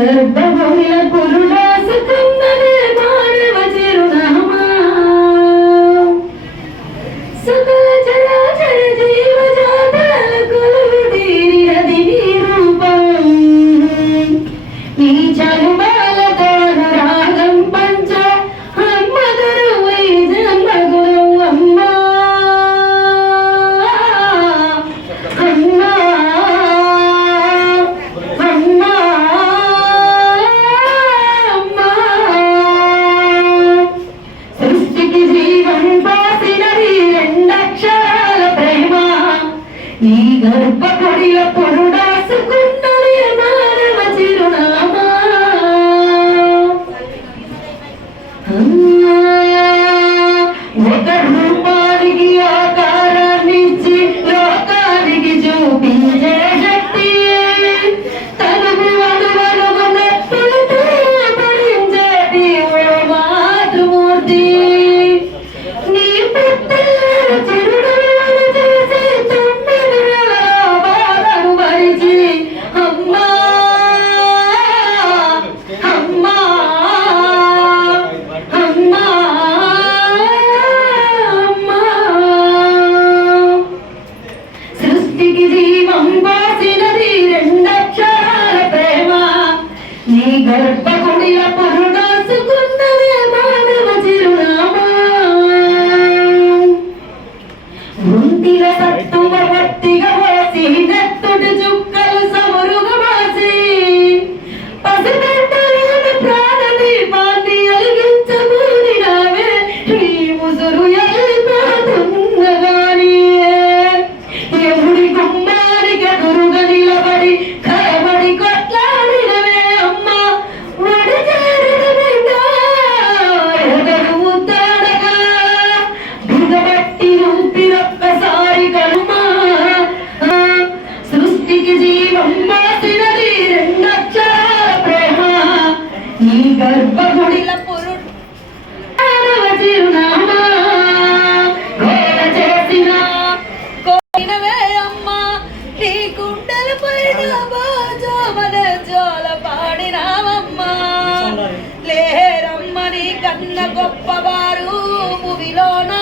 గర్భముల పురుడాసకం நீ கர்ப்ப கொடிய பொருடாசு não కన్న గొప్పవారు భూమిలోనా